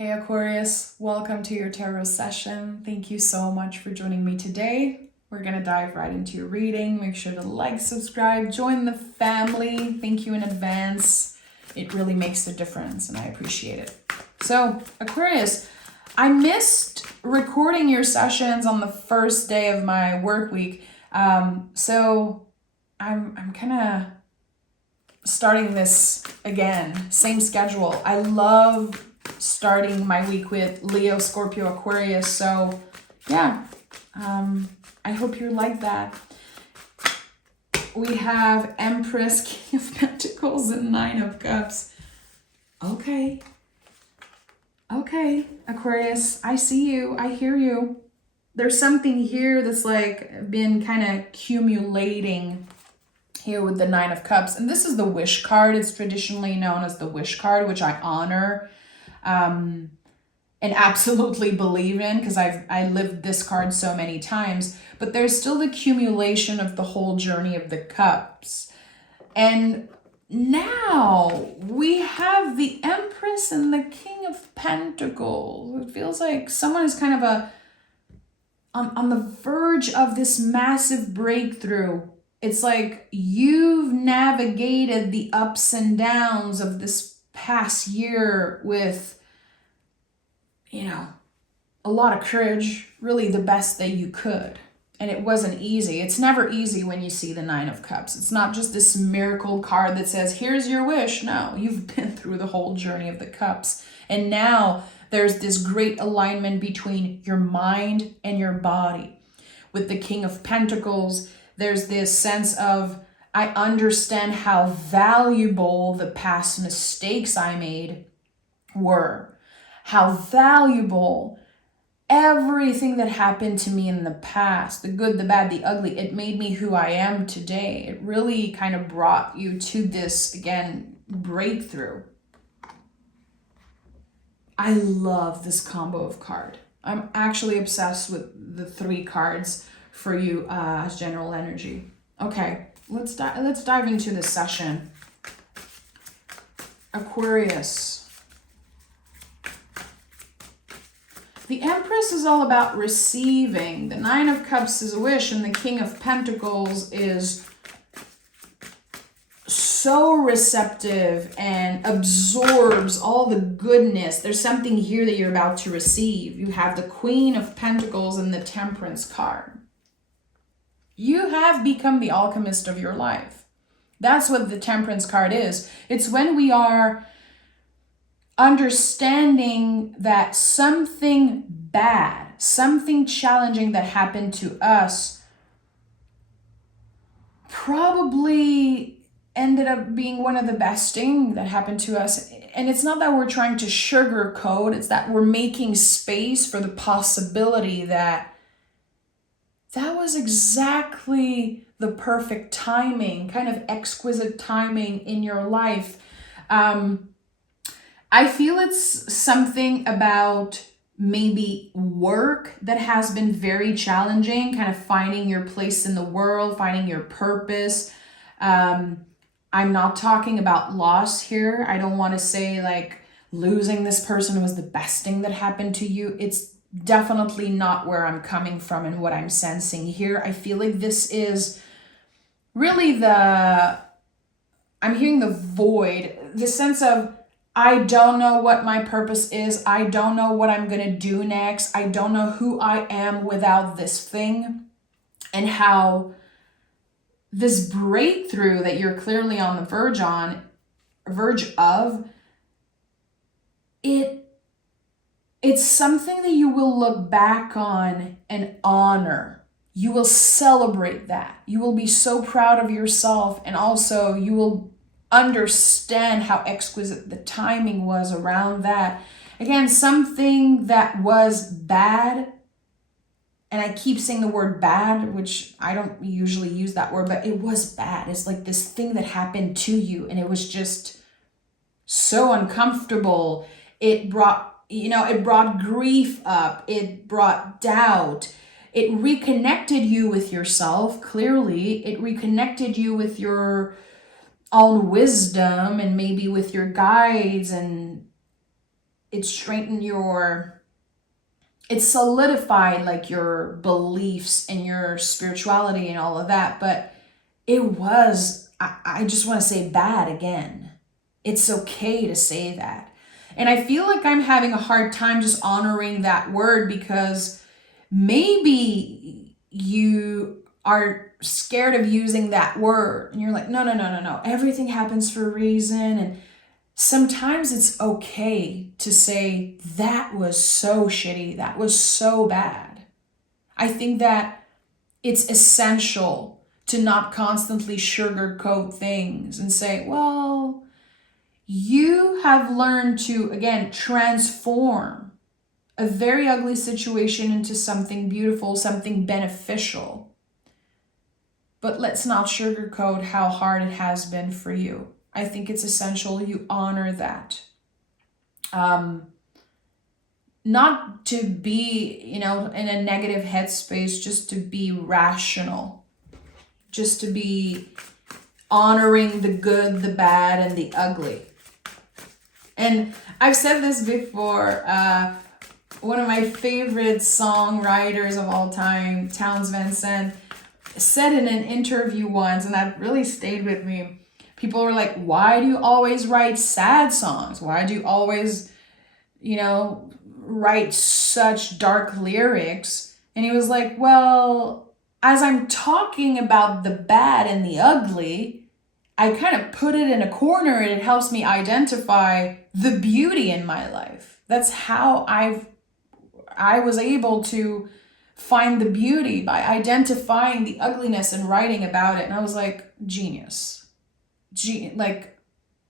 Hey Aquarius, welcome to your tarot session. Thank you so much for joining me today. We're going to dive right into your reading. Make sure to like, subscribe, join the family. Thank you in advance. It really makes a difference and I appreciate it. So Aquarius, I missed recording your sessions on the first day of my work week. So I'm kind of starting this again, same schedule. I love starting my week with Leo, Scorpio, Aquarius. So yeah, I hope you're like that. We have Empress, King of Pentacles, and Nine of Cups. Okay, Aquarius, I see you. I hear you. There's something here that's like been kind of accumulating here with the Nine of Cups. And this is the Wish card. It's traditionally known as the Wish card, which I honor and absolutely believe in because I lived this card so many times. But there's still the accumulation of the whole journey of the cups. And now we have the Empress and the King of Pentacles. It feels like someone is kind of on the verge of this massive breakthrough. It's like you've navigated the ups and downs of this past year with, a lot of courage, really the best that you could. And it wasn't easy. It's never easy when you see the Nine of Cups. It's not just this miracle card that says, here's your wish. No, you've been through the whole journey of the cups. And now there's this great alignment between your mind and your body. With the King of Pentacles, there's this sense of, I understand how valuable the past mistakes I made were. How valuable everything that happened to me in the past, the good, the bad, the ugly, it made me who I am today. It really kind of brought you to this, again, breakthrough. I love this combo of card. I'm actually obsessed with the three cards for you as general energy. Okay, let's dive into this session. Aquarius. The Empress is all about receiving. The Nine of Cups is a wish, and the King of Pentacles is so receptive and absorbs all the goodness. There's something here that you're about to receive. You have the Queen of Pentacles and the Temperance card. You have become the alchemist of your life. That's what the Temperance card is. It's when we are understanding that something bad, something challenging that happened to us probably ended up being one of the best things that happened to us. And it's not that we're trying to sugarcoat, it's that we're making space for the possibility that was exactly the perfect timing, kind of exquisite timing in your life. I feel it's something about maybe work that has been very challenging, kind of finding your place in the world, finding your purpose. I'm not talking about loss here. I don't want to say like losing this person was the best thing that happened to you. It's definitely not where I'm coming from and what I'm sensing here. I feel like this is really I'm hearing the void, the sense of, I don't know what my purpose is. I don't know what I'm going to do next. I don't know who I am without this thing. And how this breakthrough that you're clearly on the verge of, it's something that you will look back on and honor. You will celebrate that. You will be so proud of yourself, and also you will understand how exquisite the timing was around that. Again, something that was bad, and I keep saying the word bad, which I don't usually use that word, but it was bad. It's like this thing that happened to you, and it was just so uncomfortable. It brought grief up. It brought doubt. It reconnected you with yourself, clearly. It reconnected you with your own wisdom and maybe with your guides, and it straightened it solidified like your beliefs and your spirituality and all of that. But it was, I just want to say, bad again. It's okay to say that. And I feel like I'm having a hard time just honoring that word, because maybe you are scared of using that word and you're like, no. Everything happens for a reason. And sometimes it's okay to say, that was so shitty. That was so bad. I think that it's essential to not constantly sugarcoat things and say, well, you have learned to, again, transform a very ugly situation into something beautiful, something beneficial. But let's not sugarcoat how hard it has been for you. I think it's essential you honor that. Not to be, in a negative headspace, just to be rational, just to be honoring the good, the bad, and the ugly. And I've said this before, one of my favorite songwriters of all time, Townes Van Sant, said in an interview once, and that really stayed with me. People were like, why do you always write sad songs? Why do you always, write such dark lyrics? And he was like, well, as I'm talking about the bad and the ugly, I kind of put it in a corner and it helps me identify the beauty in my life. That's how I was able to find the beauty, by identifying the ugliness and writing about it. And I was like, genius.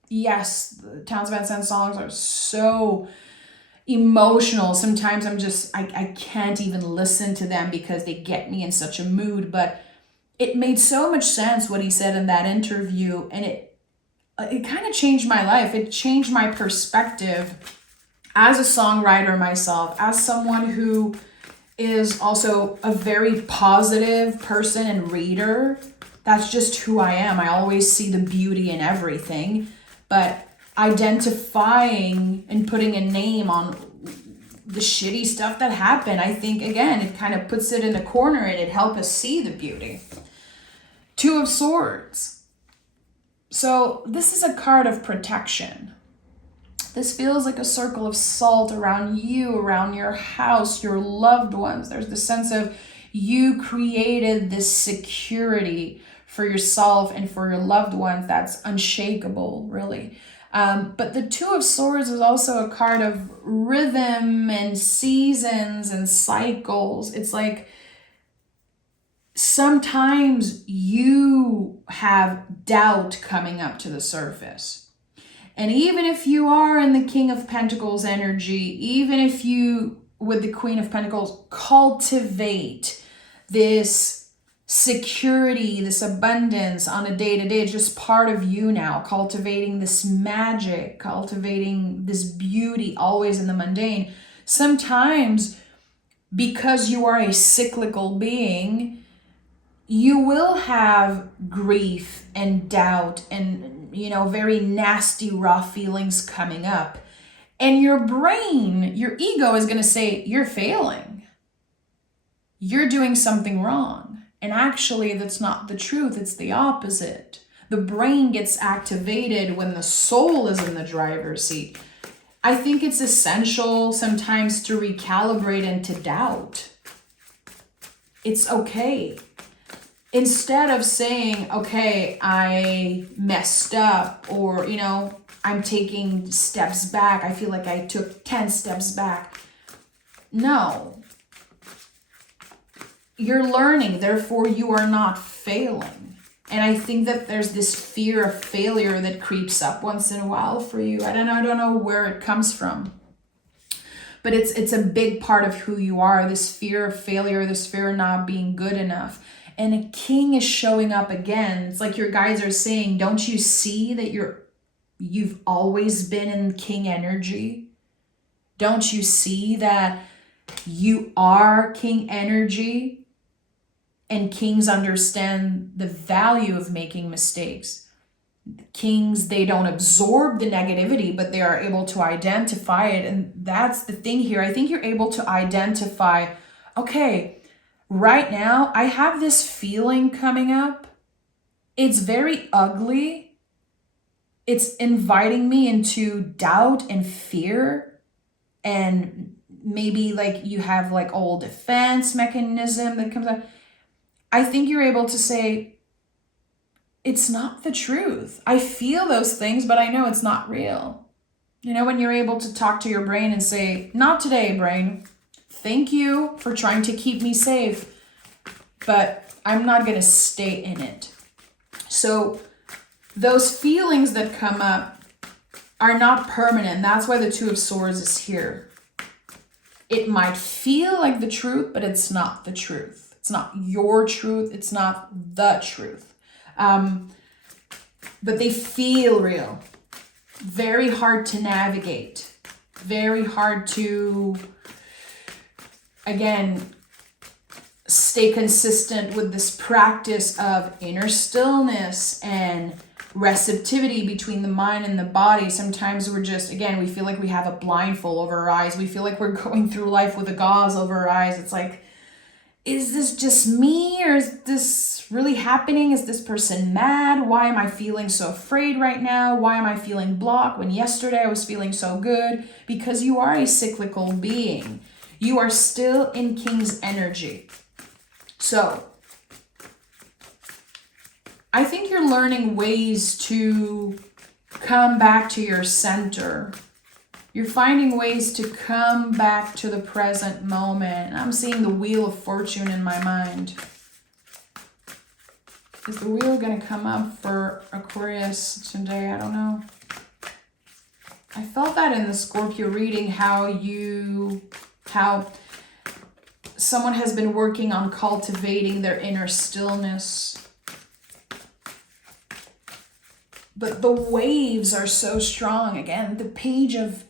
Yes, the Townes Van Sant songs are so emotional. Sometimes I can't even listen to them because they get me in such a mood. But it made so much sense what he said in that interview, and it kind of changed my life. It changed my perspective as a songwriter myself, as someone who is also a very positive person and reader. That's just who I am. I always see the beauty in everything, but identifying and putting a name on the shitty stuff that happened, I think, again, it kind of puts it in a corner and it helps us see the beauty. Two of Swords. So this is a card of protection. This feels like a circle of salt around you, around your house, your loved ones. There's the sense of you created this security for yourself and for your loved ones that's unshakable, really. But the Two of Swords is also a card of rhythm and seasons and cycles. It's like sometimes you have doubt coming up to the surface. And even if you are in the King of Pentacles energy, even if you, with the Queen of Pentacles, cultivate this security, this abundance on a day-to-day, it's just part of you now, cultivating this magic, cultivating this beauty always in the mundane. Sometimes, because you are a cyclical being, you will have grief and doubt and, very nasty, raw feelings coming up. And your brain, your ego is going to say, you're failing. You're doing something wrong. And actually, that's not the truth. It's the opposite. The brain gets activated when the soul is in the driver's seat. I think it's essential sometimes to recalibrate and to doubt. It's okay. Instead of saying, okay, I messed up, or, I'm taking steps back. I feel like I took 10 steps back. No. You're learning, therefore you are not failing. And I think that there's this fear of failure that creeps up once in a while for you. I don't know where it comes from. But it's a big part of who you are, this fear of failure, this fear of not being good enough. And a king is showing up again. It's like your guides are saying, don't you see that you've always been in king energy? Don't you see that you are king energy? And kings understand the value of making mistakes. Kings, they don't absorb the negativity, but they are able to identify it. And that's the thing here. I think you're able to identify, okay, right now I have this feeling coming up. It's very ugly. It's inviting me into doubt and fear. And maybe like you have like old defense mechanism that comes up. I think you're able to say, it's not the truth. I feel those things, but I know it's not real. You know, when you're able to talk to your brain and say, not today, brain. Thank you for trying to keep me safe, but I'm not going to stay in it. So those feelings that come up are not permanent. That's why the Two of Swords is here. It might feel like the truth, but it's not the truth. It's not your truth. It's not the truth. But they feel real. Very hard to navigate. Very hard to, again, stay consistent with this practice of inner stillness and receptivity between the mind and the body. Sometimes we're just, again, we feel like we have a blindfold over our eyes. We feel like we're going through life with a gauze over our eyes. It's like, is this just me, or is this really happening? Is this person mad? Why am I feeling so afraid right now? Why am I feeling blocked when yesterday I was feeling so good? Because you are a cyclical being. You are still in King's energy. So I think you're learning ways to come back to your center. You're finding ways to come back to the present moment. I'm seeing the Wheel of Fortune in my mind. Is the wheel going to come up for Aquarius today? I don't know. I felt that in the Scorpio reading, how someone has been working on cultivating their inner stillness. But the waves are so strong. Again, the Page of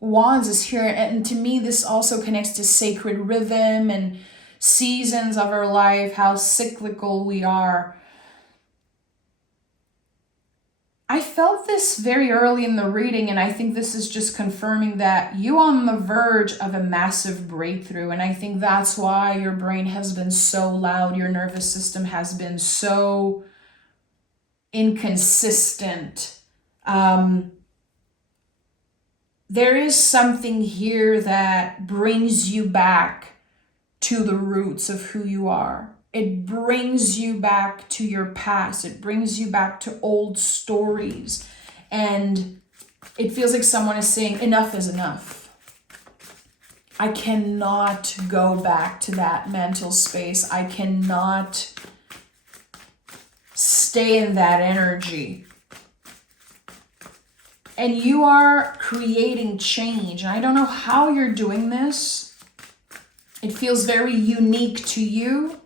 Wands is here, and to me this also connects to sacred rhythm and seasons of our life, how cyclical we are. I felt this very early in the reading, and I think this is just confirming that you are on the verge of a massive breakthrough. And I think that's why your brain has been so loud, your nervous system has been so inconsistent. There is something here that brings you back to the roots of who you are. It brings you back to your past. It brings you back to old stories. And it feels like someone is saying, enough is enough. I cannot go back to that mental space. I cannot stay in that energy. And you are creating change. And I don't know how you're doing this. It feels very unique to you.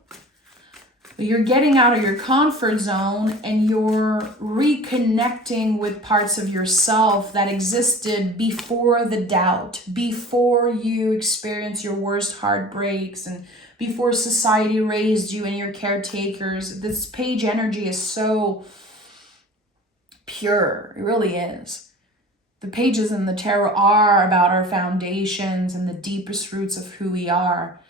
But you're getting out of your comfort zone and you're reconnecting with parts of yourself that existed before the doubt, before you experienced your worst heartbreaks, and before society raised you and your caretakers. This page energy is so pure. It really is. The pages in the tarot are about our foundations and the deepest roots of who we are.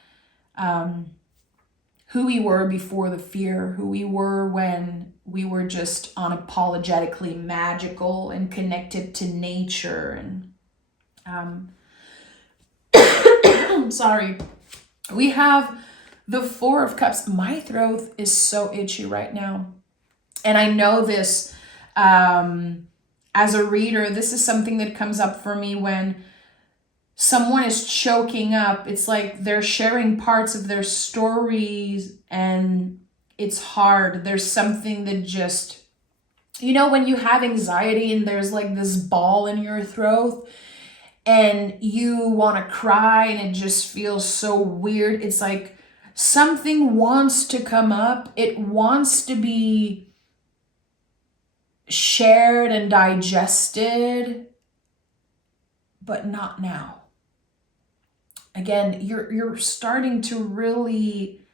Who we were before the fear, who we were when we were just unapologetically magical and connected to nature. And sorry, we have the Four of Cups. My throat is so itchy right now. And I know this as a reader, this is something that comes up for me when someone is choking up. It's like they're sharing parts of their stories and it's hard. There's something that just, you know, when you have anxiety and there's like this ball in your throat and you want to cry and it just feels so weird. It's like something wants to come up. It wants to be shared and digested, but not now. Again, you're starting to really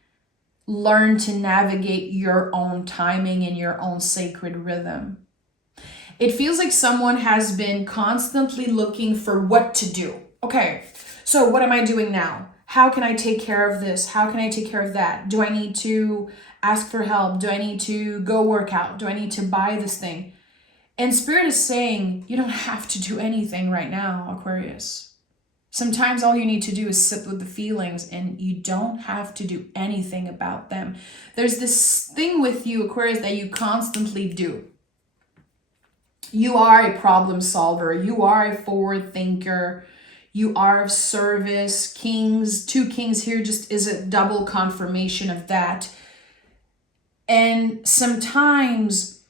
learn to navigate your own timing and your own sacred rhythm. It feels like someone has been constantly looking for what to do. Okay, so what am I doing now? How can I take care of this? How can I take care of that? Do I need to ask for help? Do I need to go work out? Do I need to buy this thing? And Spirit is saying, you don't have to do anything right now, Aquarius. Sometimes all you need to do is sit with the feelings, and you don't have to do anything about them. There's this thing with you, Aquarius, that you constantly do. You are a problem solver. You are a forward thinker. You are of service. Kings, 2 kings here just is a double confirmation of that. And sometimes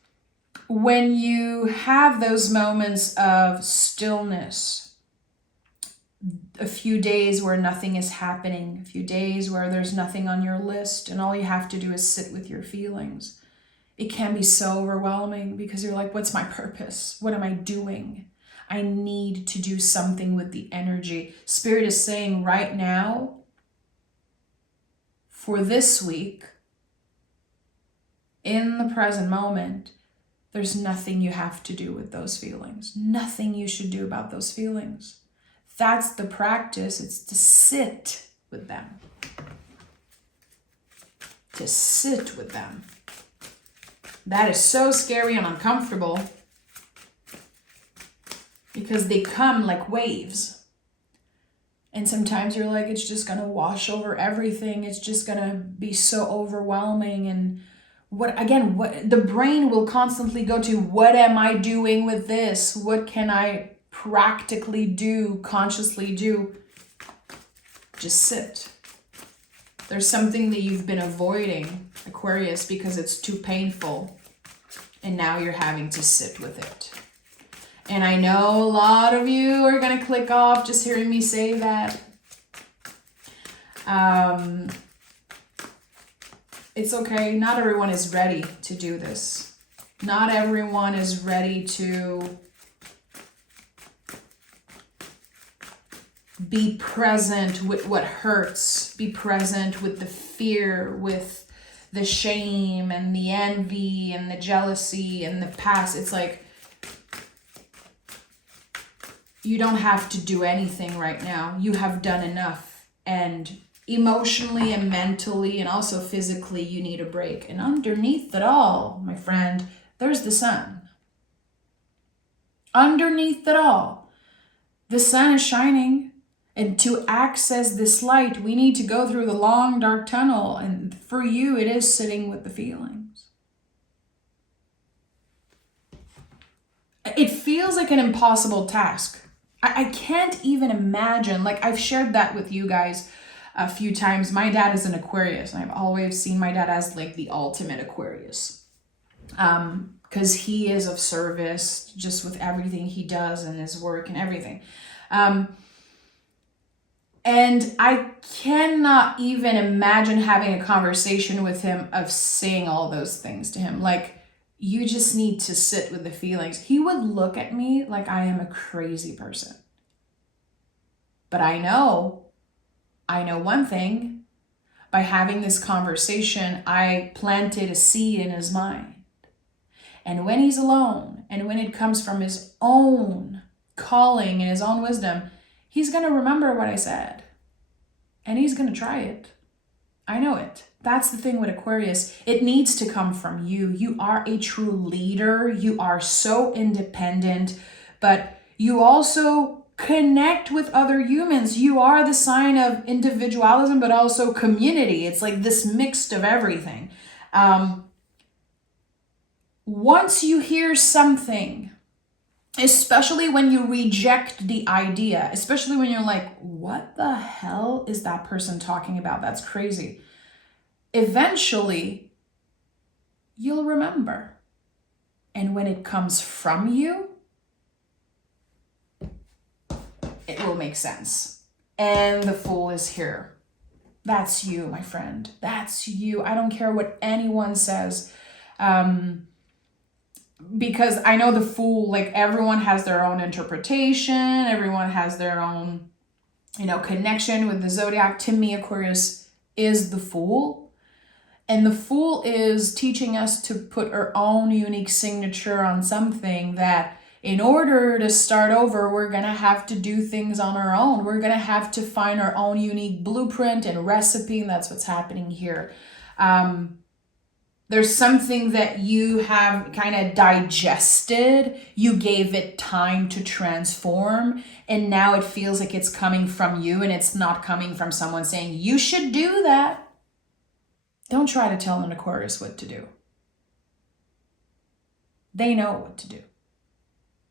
when you have those moments of stillness, a few days where nothing is happening, a few days where there's nothing on your list, and all you have to do is sit with your feelings, it can be so overwhelming because you're like, what's my purpose? What am I doing? I need to do something with the energy. Spirit is saying right now, for this week, in the present moment, there's nothing you have to do with those feelings. Nothing you should do about those feelings. That's the practice. It's to sit with them. To sit with them. That is so scary and uncomfortable because they come like waves. And sometimes you're like, it's just going to wash over everything. It's just going to be so overwhelming. And what the brain will constantly go to, what am I doing with this? What can I practically do, consciously do? Just sit. There's something that you've been avoiding, Aquarius, because it's too painful. And now you're having to sit with it. And I know a lot of you are going to click off just hearing me say that. It's okay. Not everyone is ready to do this. Not everyone is ready to be present with what hurts. Be present with the fear, with the shame and the envy and the jealousy and the past. It's like, you don't have to do anything right now. You have done enough. And emotionally and mentally and also physically, you need a break. And underneath it all, my friend, there's the sun. Underneath it all, the sun is shining. And to access this light, we need to go through the long, dark tunnel. And for you, it is sitting with the feelings. It feels like an impossible task. I can't even imagine, like I've shared that with you guys a few times. My dad is an Aquarius, and I've always seen my dad as like the ultimate Aquarius. Because he is of service just with everything he does and his work and everything. And I cannot even imagine having a conversation with him of saying all those things to him. Like, you just need to sit with the feelings. He would look at me like I am a crazy person. But I know one thing. By having this conversation, I planted a seed in his mind. And when he's alone, and when it comes from his own calling and his own wisdom, he's going to remember what I said. And he's going to try it. I know it. That's the thing with Aquarius. It needs to come from you. You are a true leader. You are so independent, but you also connect with other humans. You are the sign of individualism, but also community. It's like this mixed of everything. Once you hear something, especially when you reject the idea, especially when you're like, what the hell is that person talking about? That's crazy. Eventually, you'll remember. And when it comes from you, it will make sense. And the Fool is here. That's you, my friend. That's you. I don't care what anyone says. Because I know the Fool, like everyone has their own interpretation. Everyone has their own, connection with the zodiac. To me, Aquarius is the Fool. And the Fool is teaching us to put our own unique signature on something that in order to start over, we're going to have to do things on our own. We're going to have to find our own unique blueprint and recipe, and that's what's happening here. There's something that you have kind of digested. You gave it time to transform, and now it feels like it's coming from you and it's not coming from someone saying, you should do that. Don't try to tell an Aquarius what to do. They know what to do.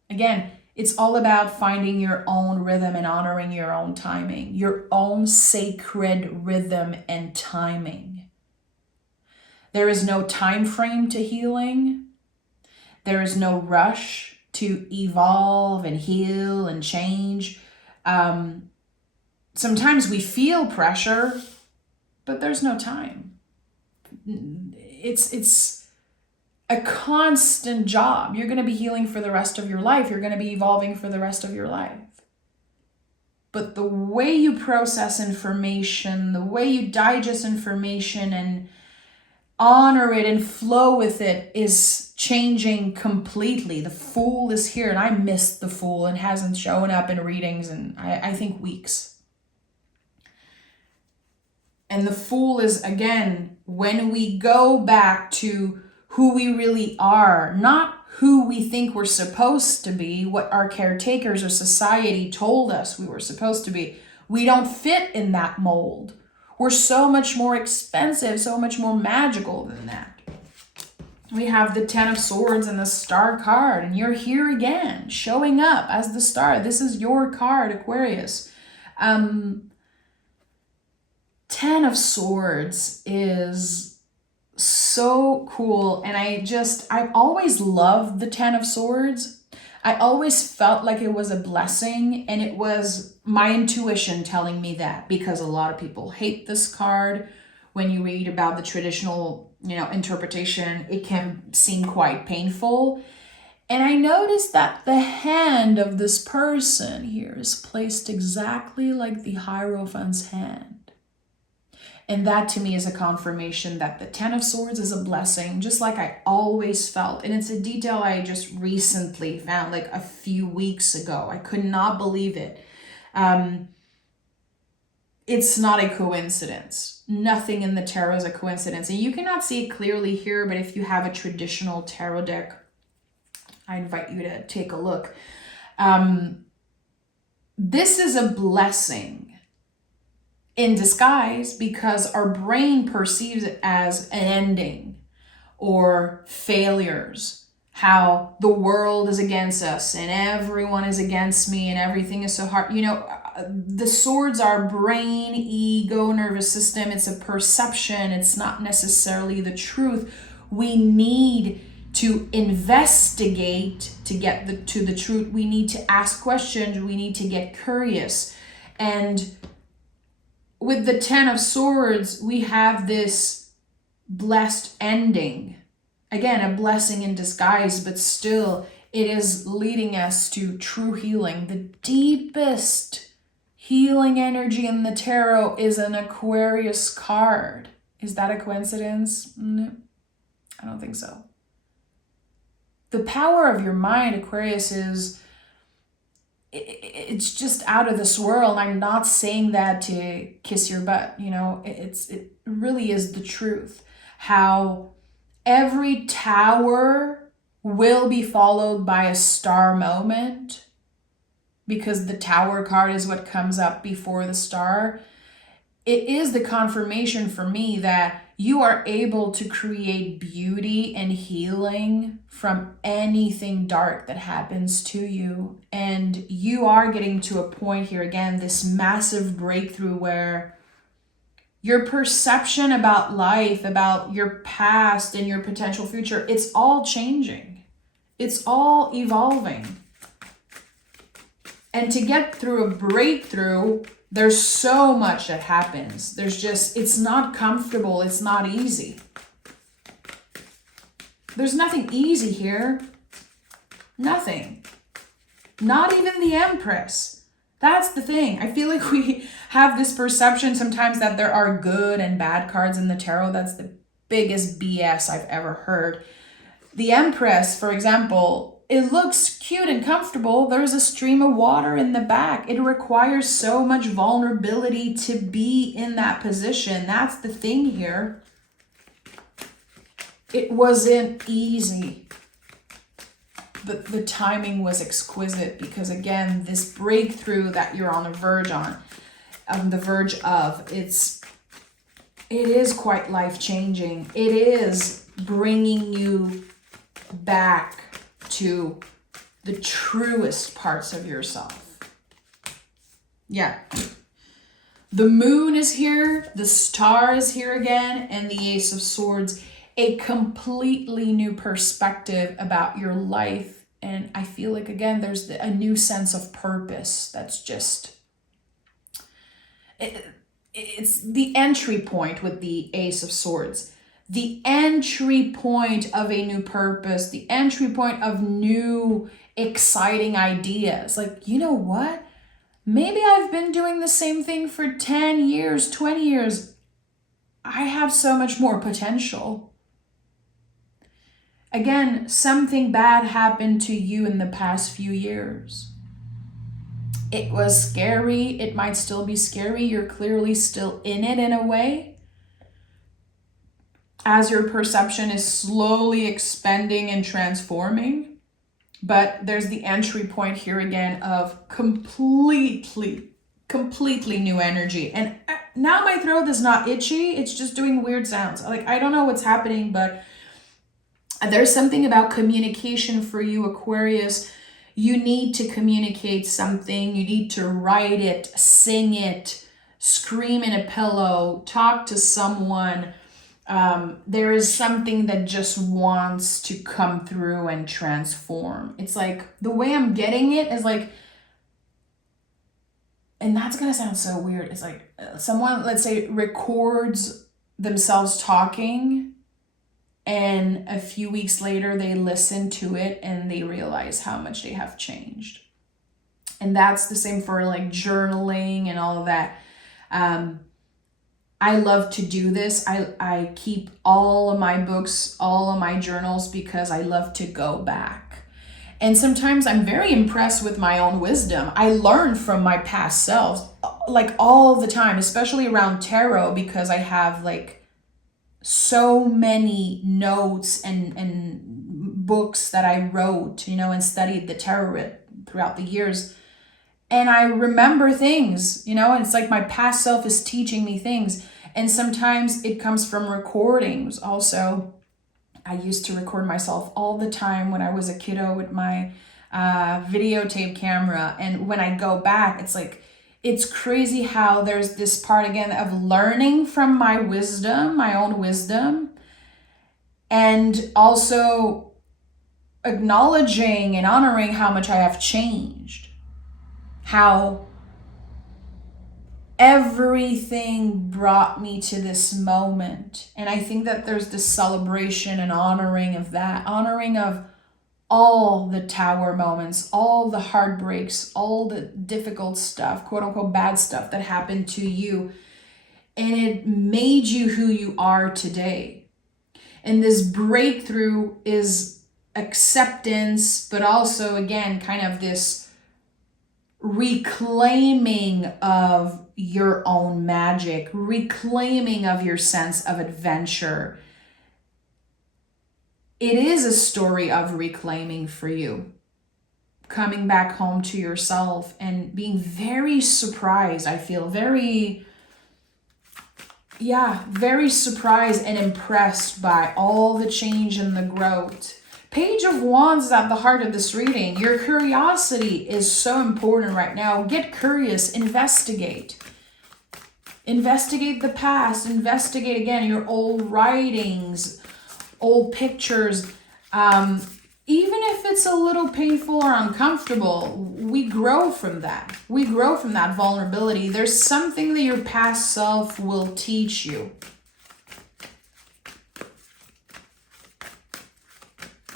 Again, it's all about finding your own rhythm and honoring your own timing, your own sacred rhythm and timing. There is no time frame to healing. There is no rush to evolve and heal and change. Sometimes we feel pressure, but there's no time. It's a constant job. You're going to be healing for the rest of your life. You're going to be evolving for the rest of your life. But the way you process information, the way you digest information and honor it and flow with it is changing completely. The Fool is here, and I missed the Fool and hasn't shown up in readings in, I think, weeks. And the Fool is, again, when we go back to who we really are, not who we think we're supposed to be, what our caretakers or society told us we were supposed to be. We don't fit in that mold. We're so much more expensive, so much more magical than that. We have the Ten of Swords and the Star card, and you're here again, showing up as the Star. This is your card, Aquarius. Ten of Swords is so cool, and I've always loved the Ten of Swords. I always felt like it was a blessing, and it was my intuition telling me that, because a lot of people hate this card. When you read about the traditional, interpretation, it can seem quite painful. And I noticed that the hand of this person here is placed exactly like the Hierophant's hand. And that to me is a confirmation that the Ten of Swords is a blessing, just like I always felt. And it's a detail I just recently found, like a few weeks ago. I could not believe it. It's not a coincidence. Nothing in the tarot is a coincidence. And you cannot see it clearly here, but if you have a traditional tarot deck, I invite you to take a look. This is a blessing in disguise, because our brain perceives it as an ending or failures, how the world is against us and everyone is against me and everything is so hard. The swords are brain, ego, nervous system. It's a perception. It's not necessarily the truth. We need to investigate to get to the truth. We need to ask questions. We need to get curious. And with the Ten of Swords, we have this blessed ending. Again, a blessing in disguise, but still it is leading us to true healing. The deepest healing energy in the tarot is an Aquarius card. Is that a coincidence? No, I don't think so. The power of your mind, Aquarius, it's just out of this world. I'm not saying that to kiss your butt. It really is the truth. How every tower will be followed by a star moment, because the Tower card is what comes up before the star. It is the confirmation for me that you are able to create beauty and healing from anything dark that happens to you. And you are getting to a point here, again, this massive breakthrough where your perception about life, about your past and your potential future, it's all changing. It's all evolving. And to get through a breakthrough, there's so much that happens. It's not comfortable. It's not easy. There's nothing easy here. Nothing. Not even the Empress. That's the thing. I feel like we have this perception sometimes that there are good and bad cards in the tarot. That's the biggest BS I've ever heard. The Empress, for example, it looks cute and comfortable. There's a stream of water in the back. It requires so much vulnerability to be in that position. That's the thing here. It wasn't easy. But the timing was exquisite because, again, this breakthrough that you're on the verge of, it is quite life-changing. It is bringing you back to the truest parts of yourself. Yeah. The moon is here, the star is here again, and the Ace of Swords. A completely new perspective about your life. And I feel like, again, there's a new sense of purpose that's just... It's the entry point with the Ace of Swords. The entry point of a new purpose, the entry point of new exciting ideas. Like, you know what? Maybe I've been doing the same thing for 10 years, 20 years. I have so much more potential. Again, something bad happened to you in the past few years. It was scary. It might still be scary. You're clearly still in it in a way. As your perception is slowly expanding and transforming. But there's the entry point here again of completely new energy. And now my throat is not itchy. It's just doing weird sounds. Like, I don't know what's happening, but there's something about communication for you, Aquarius. You need to communicate something. You need to write it, sing it, scream in a pillow, talk to someone. There is something that just wants to come through and transform. It's like, the way I'm getting it is like, and that's going to sound so weird. It's like someone, let's say, records themselves talking, and a few weeks later, they listen to it and they realize how much they have changed. And that's the same for like journaling and all of that. I love to do this. I keep all of my books, all of my journals, because I love to go back. And sometimes I'm very impressed with my own wisdom. I learn from my past selves, like all the time, especially around tarot, because I have like so many notes and books that I wrote, and studied the tarot throughout the years. And I remember things, and it's like my past self is teaching me things. And sometimes it comes from recordings also. I used to record myself all the time when I was a kiddo with my videotape camera. And when I go back, it's like, it's crazy how there's this part again of learning from my wisdom, my own wisdom, and also acknowledging and honoring how much I have changed, how everything brought me to this moment. And I think that there's this celebration and honoring of that, honoring of all the tower moments, all the heartbreaks, all the difficult stuff, quote unquote bad stuff that happened to you. And it made you who you are today. And this breakthrough is acceptance, but also, again, kind of this reclaiming of your own magic, reclaiming of your sense of adventure. It is a story of reclaiming for you, coming back home to yourself and being very surprised. I feel very surprised and impressed by all the change and the growth. Page of Wands is at the heart of this reading. Your curiosity is so important right now. Get curious, investigate. Investigate the past, investigate again your old writings, old pictures. Even if it's a little painful or uncomfortable, we grow from that. We grow from that vulnerability. There's something that your past self will teach you.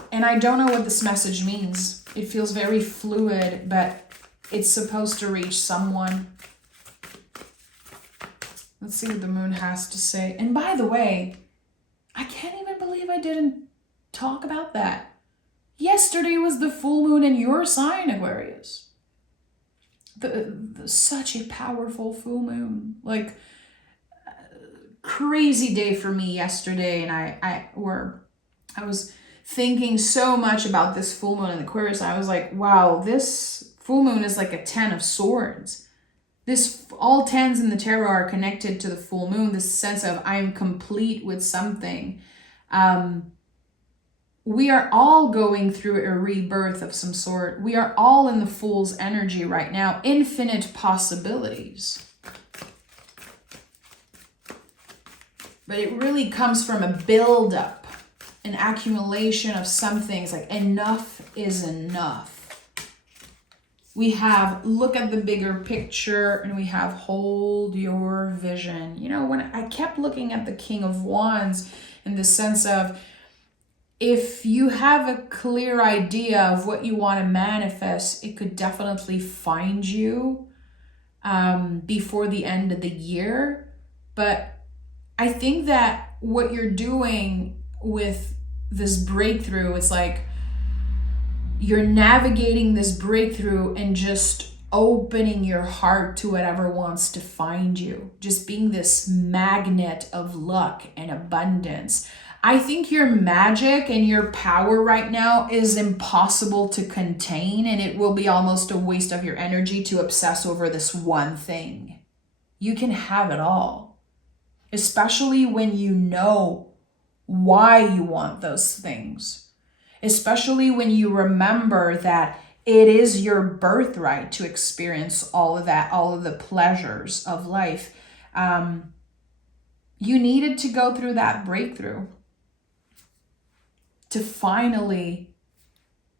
And I don't know what this message means. It feels very fluid, but it's supposed to reach someone. Let's see what the moon has to say. And by the way, I I didn't talk about that? Yesterday was the full moon in your sign, Aquarius. Such a powerful full moon. Like, crazy day for me yesterday, and I was thinking so much about this full moon in Aquarius. I was like, wow, this full moon is like a 10 of swords. All 10s in the tarot are connected to the full moon, this sense of I'm complete with something. We are all going through a rebirth of some sort. We are all in the Fool's energy right now. Infinite possibilities. But it really comes from a buildup, an accumulation of some things. Like, enough is enough. We have look at the bigger picture, and we have hold your vision. You know, when I kept looking at the King of Wands in the sense of, if you have a clear idea of what you want to manifest, it could definitely find you before the end of the year. But I think that what you're doing with this breakthrough, it's like you're navigating this breakthrough and just opening your heart to whatever wants to find you. Just being this magnet of luck and abundance. I think your magic and your power right now is impossible to contain, and it will be almost a waste of your energy to obsess over this one thing. You can have it all, especially when you know why you want those things. Especially when you remember that it is your birthright to experience all of that, all of the pleasures of life. You needed to go through that breakthrough to finally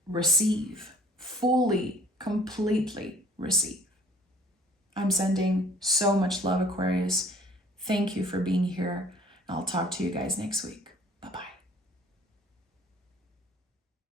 receive, fully, completely receive. I'm sending so much love, Aquarius. Thank you for being here. I'll talk to you guys next week.